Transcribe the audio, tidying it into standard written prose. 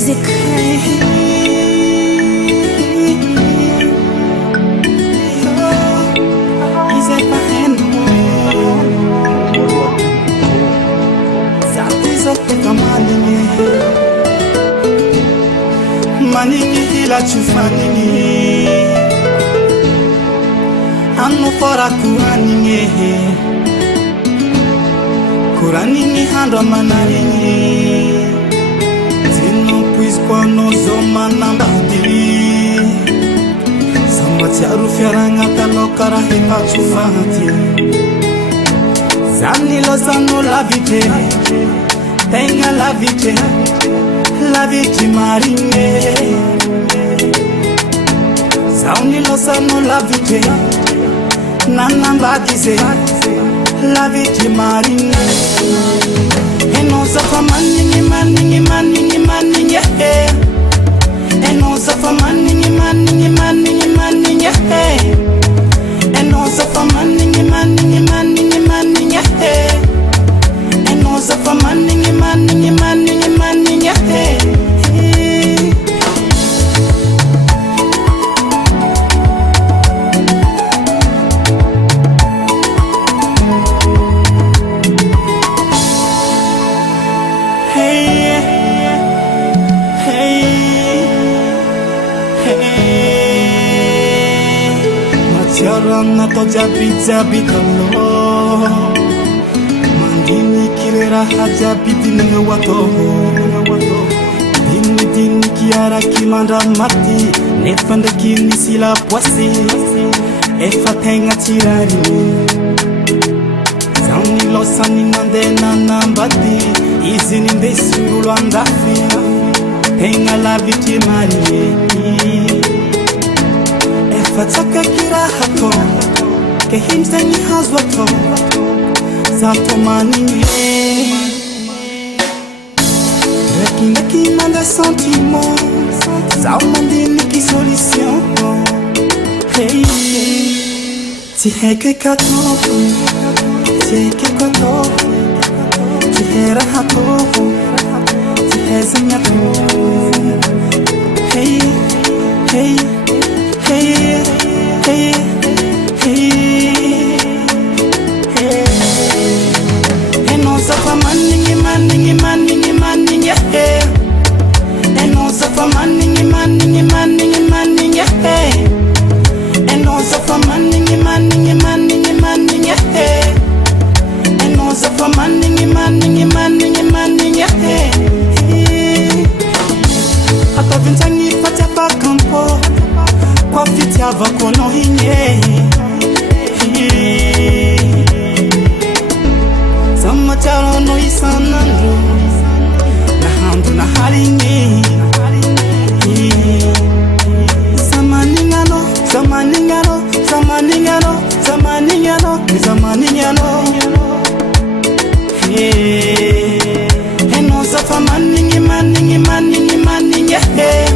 music. Manigni hila chufanini Anno fora kuranini handwa manarini Zino puis kwa nozo manambadiri Samati arufiaranga talokara hipa chufati Zanilo zano la vite Tenga la vite marine Zauni lo sano la vite Nanamba dize la vite marine Eno zafa maningi Eno zafa maningi Eno zafa maningi Eno zafa maningi Matiarana to jabi kalo Mandini kirera hajabi dini wato Dini kiara kimanda mati Nefanda kini sila poisi Efa tenga tirari Zauni losani nande nanambati Izini ndesulu andafi Tenga la viti marie Fataka kira hato Ke himzani hazwato Zato maninge Rekina ki manda sentiment Zao mandini ki solution Hey Ti heke kato Ti heke kato Ti hera hato Ti hezanyato Hey Hey Hey, hey, hey, hey. Eno zafa maningi, hey. Eno zafa maningi, hey. Eno zafa maningi, hey. Eno zafa maningi, hey. Ata vintangi fata pa kampo Kwa fiti avakono hinye Samacharo no isanandu Na handu na halinye Zamaningano Eno zafa maningi, hey.